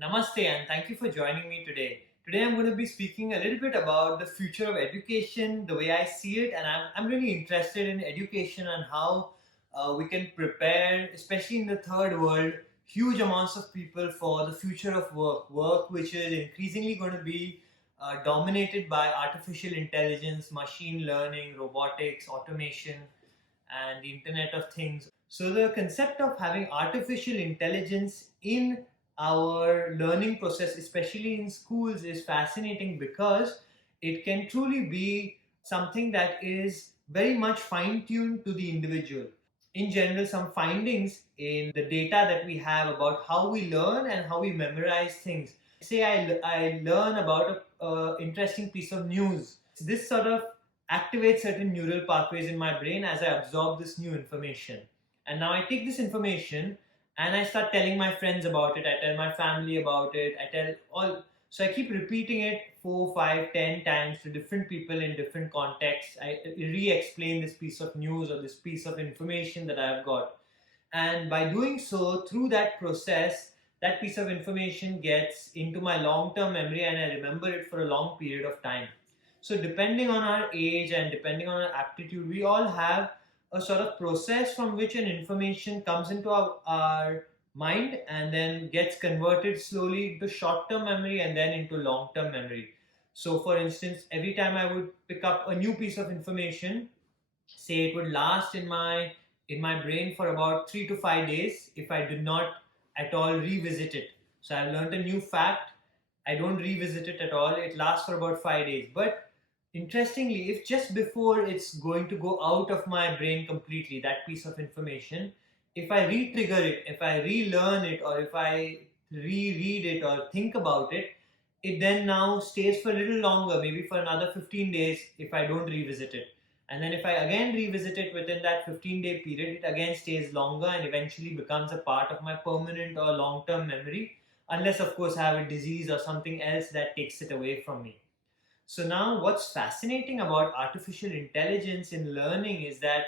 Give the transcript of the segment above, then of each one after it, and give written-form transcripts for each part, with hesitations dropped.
Namaste and thank you for joining me today. Today I'm going to be speaking a little bit about the future of education, the way I see it, and I'm really interested in education and how we can prepare, especially in the third world, huge amounts of people for the future of work which is increasingly going to be dominated by artificial intelligence, machine learning, robotics, automation, and the Internet of Things. So, the concept of having artificial intelligence in our learning process, especially in schools, is fascinating because it can truly be something that is very much fine tuned to the individual. In general, some findings in the data that we have about how we learn and how we memorize things. Say I learn about a interesting piece of news. This sort of activates certain neural pathways in my brain as I absorb this new information. And now I take this information and I start telling my friends about it. I tell my family about it. I tell all. So I keep repeating it 4, 5, 10 times to different people in different contexts. I re-explain this piece of news or this piece of information that I've got. And by doing so, through that process, that piece of information gets into my long-term memory and I remember it for a long period of time. So depending on our age and depending on our aptitude, we all have a sort of process from which an information comes into our mind and then gets converted slowly into short-term memory and then into long-term memory. So for instance, every time I would pick up a new piece of information, say it would last in my brain for about 3 to 5 days if I did not at all revisit it. So I've learned a new fact, I don't revisit it at all, it lasts for about 5 days. But interestingly, if just before it's going to go out of my brain completely, that piece of information, if I re-trigger it, if I relearn it, or if I reread it or think about it, it then now stays for a little longer, maybe for another 15 days if I don't revisit it. And then if I again revisit it within that 15-day period, it again stays longer and eventually becomes a part of my permanent or long-term memory, unless of course I have a disease or something else that takes it away from me. So now what's fascinating about artificial intelligence in learning is that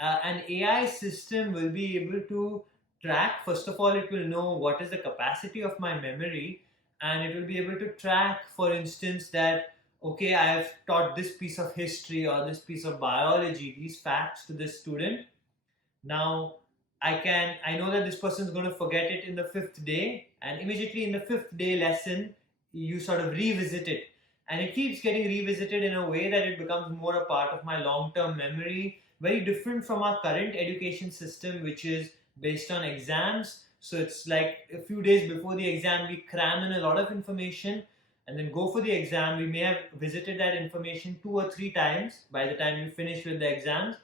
an AI system will be able to track, first of all, it will know what is the capacity of my memory, and it will be able to track, for instance, that okay, I have taught this piece of history or this piece of biology, these facts to this student. Now I know that this person is going to forget it in the fifth day, and immediately in the fifth day lesson, you sort of revisit it. And it keeps getting revisited in a way that it becomes more a part of my long term memory, very different from our current education system, which is based on exams. So it's like a few days before the exam, we cram in a lot of information and then go for the exam. We may have visited that information 2 or 3 times by the time we finish with the exams,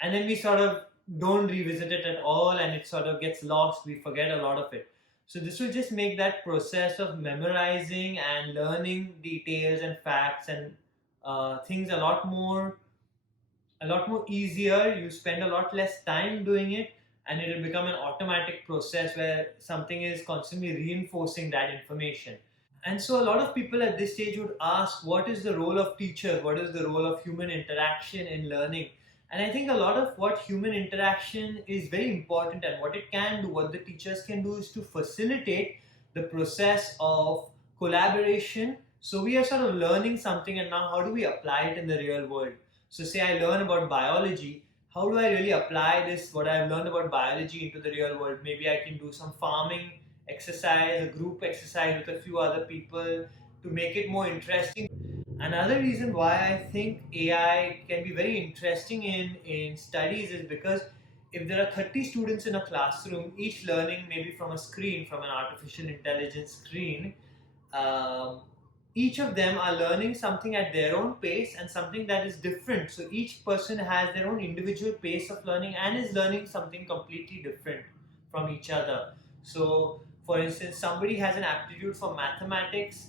and then we sort of don't revisit it at all and it sort of gets lost. We forget a lot of it. So this will just make that process of memorizing and learning details and facts and things a lot more easier. You spend a lot less time doing it, and it will become an automatic process where something is constantly reinforcing that information. And so a lot of people at this stage would ask, what is the role of teachers? What is the role of human interaction in learning? And I think a lot of what human interaction is very important, and what it can do, what the teachers can do, is to facilitate the process of collaboration. So we are sort of learning something, and now how do we apply it in the real world? So say I learn about biology, how do I really apply this, what I've learned about biology, into the real world? Maybe I can do some farming exercise, a group exercise with a few other people to make it more interesting. Another reason why I think AI can be very interesting in studies is because if there are 30 students in a classroom, each learning maybe from a screen, from an artificial intelligence screen, um, each of them are learning something at their own pace and something that is different. So each person has their own individual pace of learning and is learning something completely different from each other. So, for instance, somebody has an aptitude for mathematics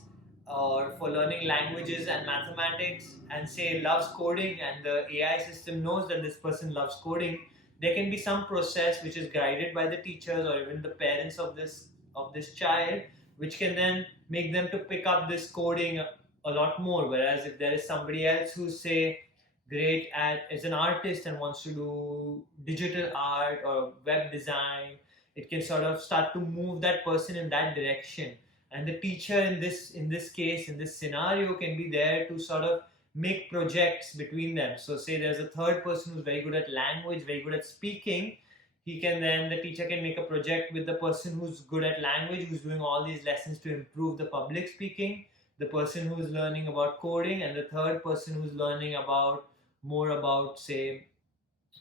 or for learning languages and mathematics, and say loves coding, and the AI system knows that this person loves coding. There can be some process which is guided by the teachers or even the parents of this child, which can then make them to pick up this coding a lot more. Whereas if there is somebody else who's, say, great at as an artist and wants to do digital art or web design, it can sort of start to move that person in that direction. and the teacher in this case, in this scenario, can be there to sort of make projects between them. So say there's a third person who's very good at language, very good at speaking. He can then, the teacher can make a project with the person who's good at language, who's doing all these lessons to improve the public speaking, the person who's learning about coding, and the third person who's learning about more about, say,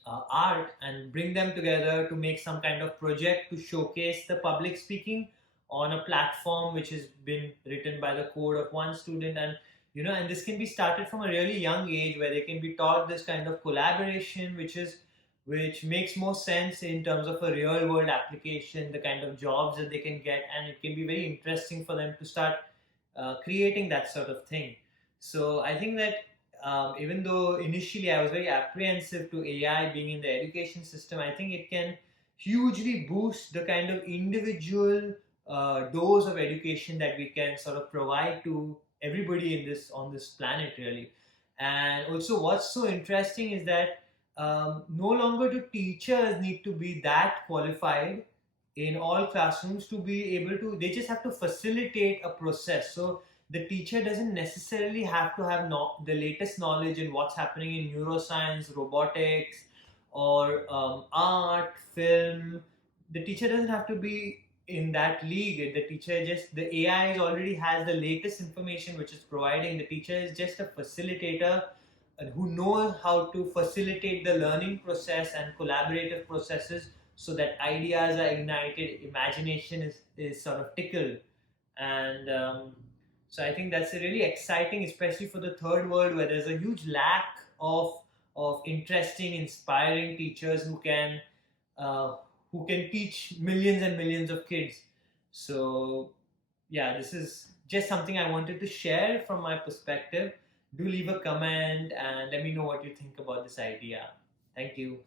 art, and bring them together to make some kind of project to showcase the public speaking on a platform which has been written by the code of one student. And and this can be started from a really young age, where they can be taught this kind of collaboration, which makes more sense in terms of a real world application, the kind of jobs that they can get, and it can be very interesting for them to start creating that sort of thing. So I think that even though initially I was very apprehensive to AI being in the education system, I think it can hugely boost the kind of individual dose of education that we can sort of provide to everybody in this on this planet, really. And also, what's so interesting is that no longer do teachers need to be that qualified in all classrooms to be able to. They just have to facilitate a process. So the teacher doesn't necessarily have to have the latest knowledge in what's happening in neuroscience, robotics, or art, film. The teacher doesn't have to be in that league. The teacher just, the AI already has the latest information which is providing. The teacher is just a facilitator who knows how to facilitate the learning process and collaborative processes, so that ideas are ignited, imagination is sort of tickled. And so I think that's really exciting, especially for the third world, where there's a huge lack of interesting, inspiring teachers uh, who can teach millions and millions of kids. So yeah, this is just something I wanted to share from my perspective. Do leave a comment and let me know what you think about this idea. Thank you.